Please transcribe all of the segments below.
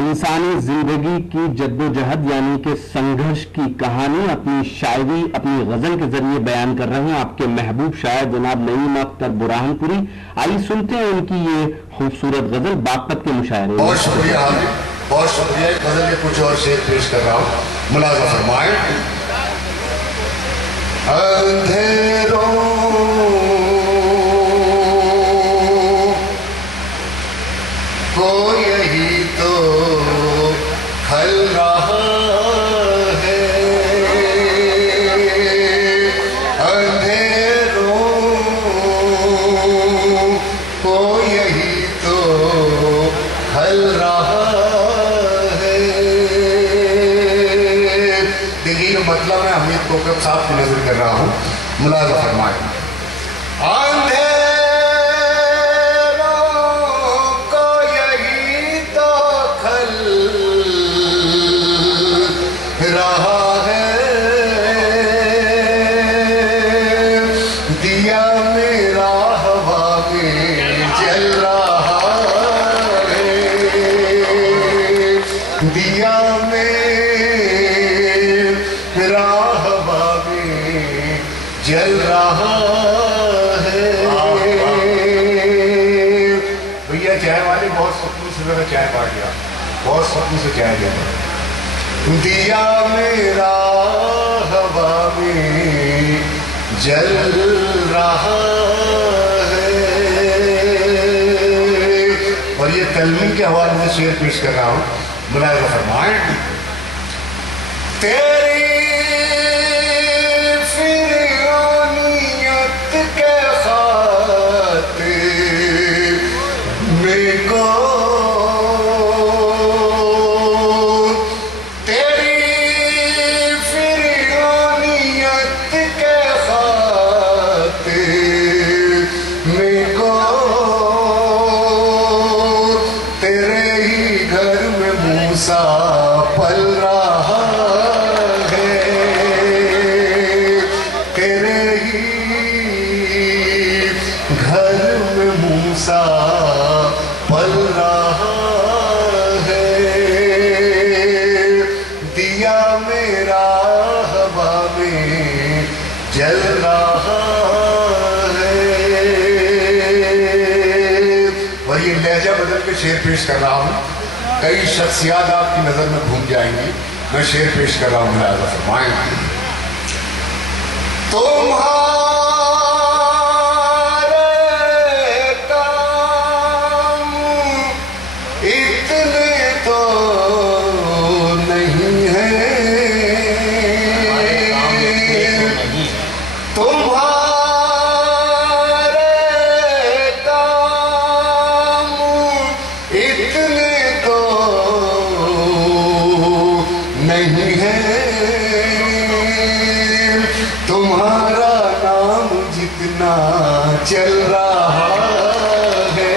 انسانی زندگی کی جدوجہد یعنی کہ سنگھرش کی کہانی اپنی شاعری اپنی غزل کے ذریعے بیان کر رہے ہیں آپ کے محبوب شاعر جناب نعیم اختر برہان پوری. آئیے سنتے ہیں ان کی یہ خوبصورت غزل باغپت کے مشاعرے. بہت شکریہ بہت شکریہ. غزل کے کچھ اور شعر پیش کر رہا ہوں, ملاحظہ فرمائیں. اندھیروں کو یہی تو کھل رہا ہے, اندھیروں کو یہی تو کھل رہا ہے. دیکھیے مطلب میں حمید کوکب صاحب کی نظر کر رہا ہوں, ملاحظہ فرمائیں. جل رہا ہے. بھیا چائے والے بہت سکون سے میرا چائے بانٹ گیا, بہت سکون سے چائے دیا. دیا میرا ہوا میں جل رہا ہے. اور یہ تلمین کے حوالے سے شعر پیش کر رہا ہوں, ملاحظہ فرمائیں. تیری پل رہا ہے, تیرے ہی گھر میں موسیٰ پل رہا ہے. دیا میرا ہوا میں جل رہا ہے. اور یہ لہجہ بدل کے شعر پیش کر رہا ہوں, کئی شخصیات آپ کی نظر میں گھوم جائیں گی. میں شعر پیش کر رہا ہوں, ملاحظہ فرمائیں. تمہارے کام اتنے تو نہیں ہیں, تمہارے کام اتنے نہیں ہے. تمہارا نام جتنا چل رہا ہے,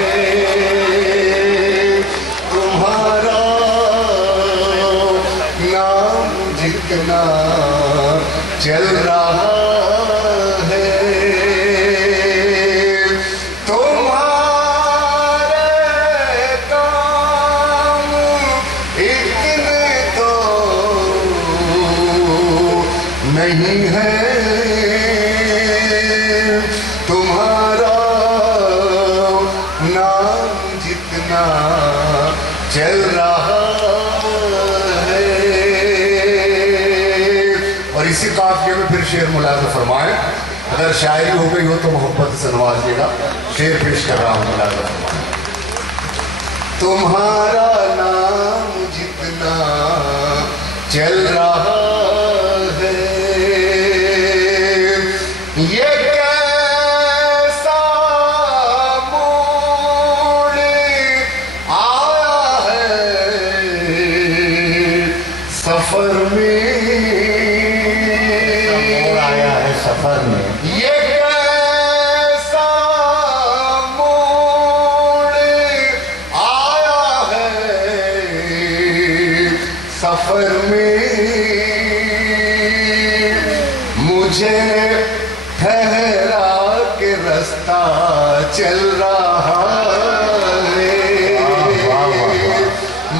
تمہارا نام جتنا چل رہا ہے, نہیں ہے. تمہارا نام جتنا چل رہا ہے. اور اسی قافیے میں پھر شعر ملاحظہ فرمائیں. اگر شاعری ہو گئی ہو تو محبت سے نوازیے گا. شعر پیش کر رہا ہوں, ملاحظہ فرمائیں. تمہارا نام جتنا چل رہا یہ کیسا موڑ آیا ہے سفر میں, موڑ آیا ہے سفر میں. یہ کیسا موڑ آیا ہے سفر میں. مجھے ٹھہرا کے رستہ چل رہا ہے,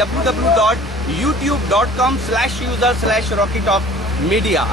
www.youtube.com/user/rockytalkmedia।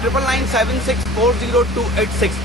9997640286।